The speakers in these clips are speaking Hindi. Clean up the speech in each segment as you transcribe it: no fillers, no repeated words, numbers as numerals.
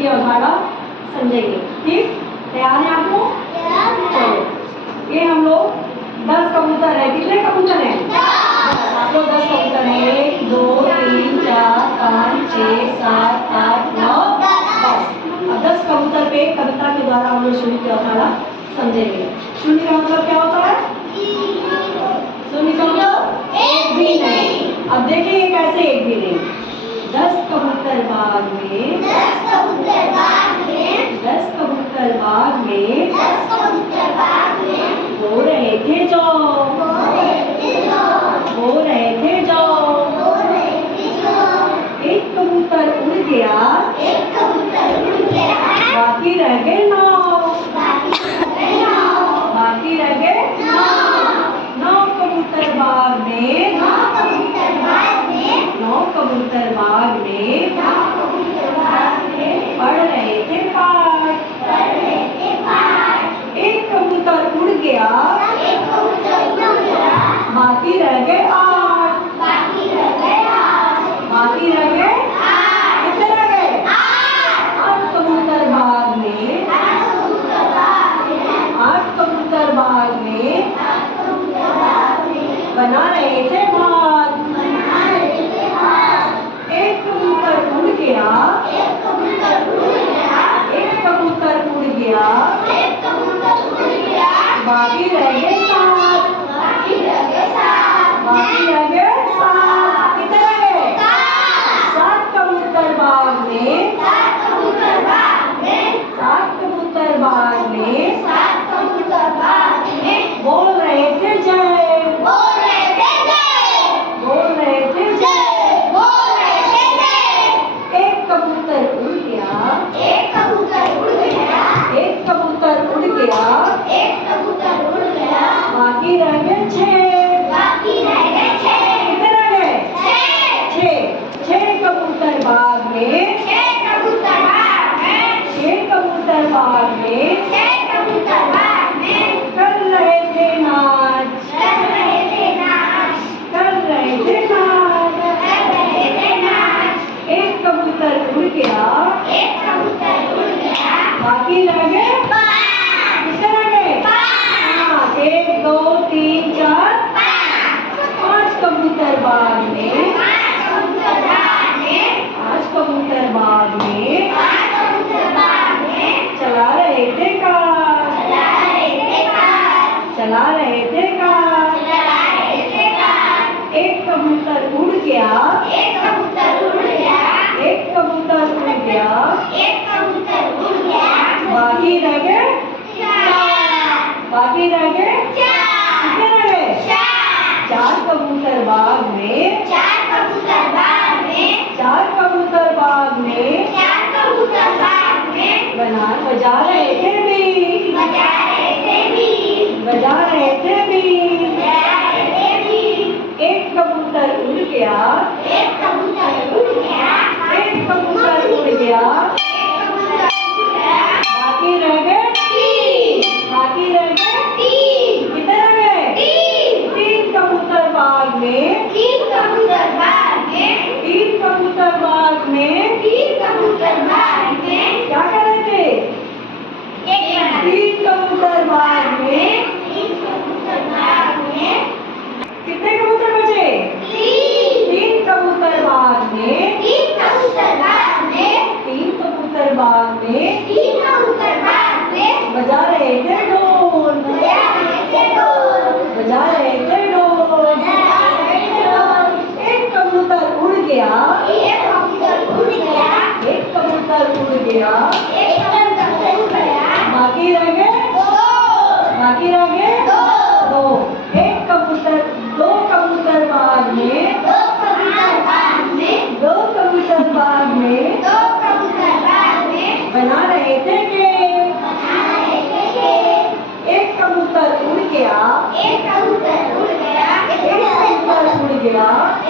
की अवधारणा समझेंगे। ठीक, तैयार है आप लोग? चलो, ये हम लोग 10 कबूतर है। कितने कबूतर हैं? 10। आप लोग 10 कबूतर हैं। 1 2 3 4 5 6 7 8 9 10। अब 10 कबूतर पे कविता के द्वारा हम लोग शून्य की अवधारणा समझेंगे। शून्य का मतलब क्या होता है? शून्य का मतलब एक भी नहीं। अब देखिए कैसे एक भी नहीं। 10 कबूतर बाग में, 10 कबूतर बाग में, 10 कबूतर बाग में, 10 कबूतर बाग में हो रहे थे जो, हो रहे थे जो, हो रहे थे जो, हो रहे थे जो। एक कबूतर उड़ गया, एक कबूतर उड़ गया, बाकी रह गए 9, बाकी रह गए 9, बाकी रह गए 9 कबूतर बाग में, 9 कबूतर बाग में, 9 कबूतर बाग में, 9 कबूतर बाग में पढ़ रहे थे पाठ, पढ़ रहे थे पाठ। एक कबूतर उड़ गया, एक कबूतर उड़ गया, बाकी रह गए 8, बाकी रह गए 8, बाकी रह गए 8। कितने रह गए? 8 कबूतर बाग में, 8 कबूतर बाग में, 8 कबूतर बाग में, 8 कबूतर बाग में बना रहे थे भात, बना रहे थे भात। एक कबूतर उड़ गया, एक कबूतर उड़ गया, एक कबूतर उड़ गया, एक कबूतर उड़ गया, बाकी रह गए 7, बाकी रह गए 7, बाकी रह गए 7। कितने रह गए? 7 कबूतर बाग में, 7 कबूतर बाग में, 7 कबूतर बाग में, 7 कबूतर बाग में बोल रहे थे जय, बोल रहे थे जय, बोल रहे थे जय, बोल रहे थे जय। एक कबूतर उड़ गया, एक कबूतर उड़ गया, एक कबूतर उड़ गया, एक कबूतर उड़ गया, बाकी रह गए 6, बाकी रह गए 6। कितने रह गए? 6। 6 कबूतर बाग में, 6 कबूतर बाग में, 6 कबूतर बाग में, 6 कबूतर बाग में कर रहे थे नाच, कर रहे थे नाच, कर रहे थे नाच, कर रहे थे नाच। एक कबूतर उड़ गया, एक कबूतर उड़ गया, बाकी रह गए 5। कितने रह गए? 5। 1 2 3 4 5 कबूतर बाग में, 5 कबूतर बाग में, 5 कबूतर बाग में, 5 कबूतर बाग में चला रहे थे कार, चला रहे थे कार, चला रहे थे कार, चला रहे थे कार। एक कबूतर उड़ गया, एक कबूतर उड़ गया, एक कबूतर उड़ गया, एक कबूतर उड़ गया, बाकी रह गए 4, बाकी रह गए 4। कितने रह गए? 4 कबूतर बाग में, 4 कबूतर बाग में, 4 कबूतर बाग में, 4 कबूतर बाग में बजा रहे थे बीन, बजा रहे थे बीन, बजा रहे थे बीन, बजा रहे थे बीन। एक कबूतर उड़ गया, एक कबूतर उड़ गया, एक कबूतर उड़ गया, एक कबूतर उड़ गया, बाकी रह गए 3, बाकी रह गए 3। कितने रह गए? 3 कबूतर बाग में, 3 कबूतर बाग में, 3 कबूतर बाग में, 3 कबूतर बाग में क्या कर रहे थे? 3 कबूतर बाग में, 3 कबूतर बाग में कितने कबूतर बचे? 3 कबूतर बाग में, 3 कबूतर बाग में, 3 कबूतर बाग में, 3 कबूतर बाग में बजा रहे थे ढोल, बजा रहे थे ढोल, बजा रहे थे ढोल, बजा रहे थे ढोल। एक कबूतर उड़ गया, एक कबूतर उड़ गया, एक कबूतर उड़ गया, एक कबूतर उड़ गया, बाकी रह गए 2, बाकी रह गए 2। एक कबूतर, 2 कबूतर बाग में, 2 कबूतर बाग में, 2 कबूतर बाग में, 2 कबूतर बाग में बना रहे थे गेम, बना रहे थे गेम। एक कबूतर उड़ गया, एक कबूतर उड़ गया, एक कबूतर उड़ गया,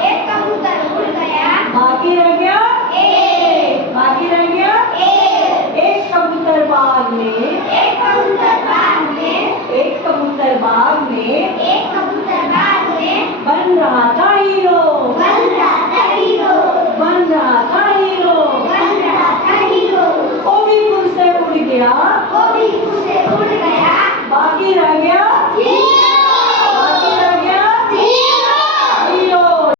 एक कबूतर उड़ गया, बाकी रह गया 1, बाकी रह गया 1। गया